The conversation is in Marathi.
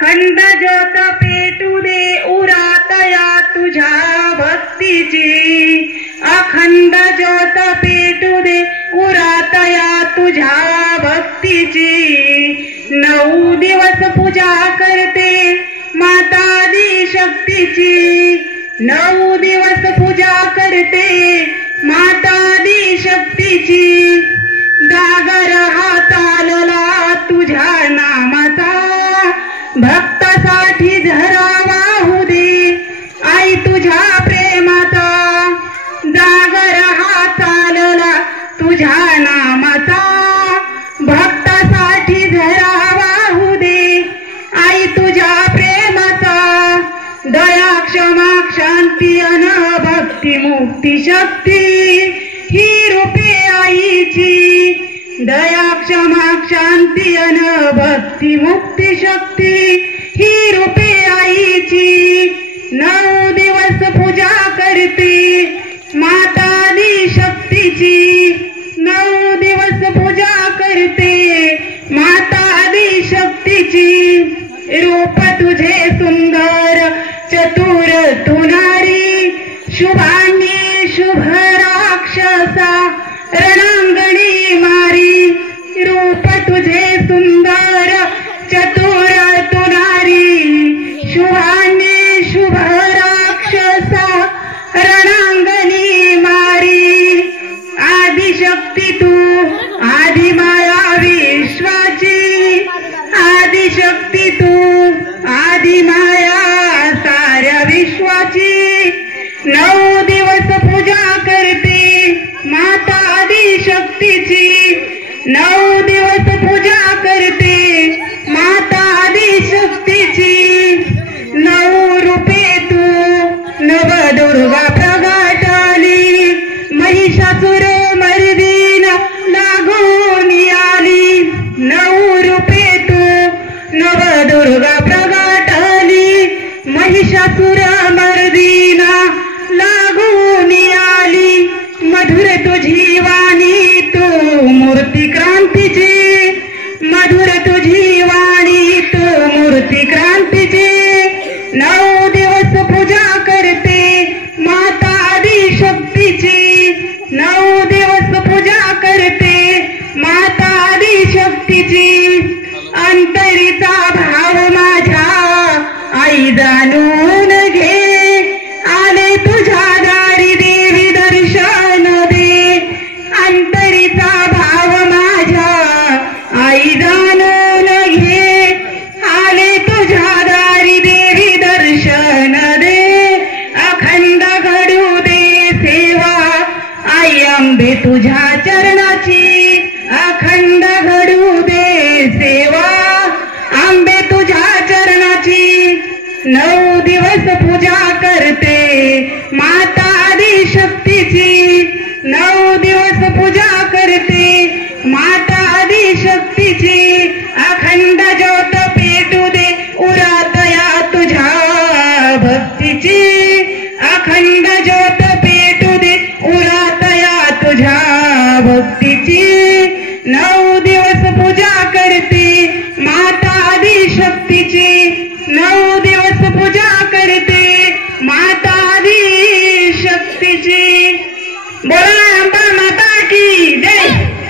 अखंड ज्योत पेटू दे उरात या तुझ्या भक्तीची, अखंड ज्योत पेटू दे उरात या तुझ्या भक्तीची। 9 दिवस पूजा करते माता आदिशक्तीची, 9 दिवस पूजा करते माता आदिशक्तीची। गागर हा चालला तुझ्या नामाचा, भक्तासाठी झरा वाहू दे आई तुझ्या प्रेमाचा। गागर हा चालला तुझ्या नामाचा, भक्तासाठी झरा वाहू दे आई तुझ्या प्रेमाचा। दया क्षमा शांती अन भक्ती मुक्ती शक्ती ही रूपे आईची, दया क्षमा शांती अन भक्ती मुक्ती शक्ती ही रूपे आईची। 9 दिवस पूजा करते माता आदिशक्तीची, 9 दिवस पूजा करते माता आदिशक्तीची। रूप तुझे सुंदर चतुर तू नारी, शुभांगी शुभ राक्षसा रणांगणी मारी। रूप तुझे सुंदर चतुर तू नारी, शुभांगी शुभ राक्षसा रणांगणी मारी। आदिशक्ती तू आदि माया विश्वाची, आदिशक्ती तू आदि माया साऱ्या विश्वाची। 9 दिवस पूजा करते माता आदिशक्तीची, 9 दिवस पूजा करते माता आदिशक्तीची। 9 रूपे तू नवदुर्गा प्रगटली, महिषासुर मर्दीन लागून आली। 9 रूपे तू नवदुर्गा प्रगटली, महिषासुर मर्दीना लागून आली। मधुर तुझी वाणी तू मूर्ती क्रांतीची, मधुर तुझी वाणी तू मूर्ती क्रांतीची। 9 दिवस पूजा करते माता आदिशक्तीची, 9 दिवस पूजा करते माता आदिशक्तीची। अंतरीचा भाव माझ्या आई जाणू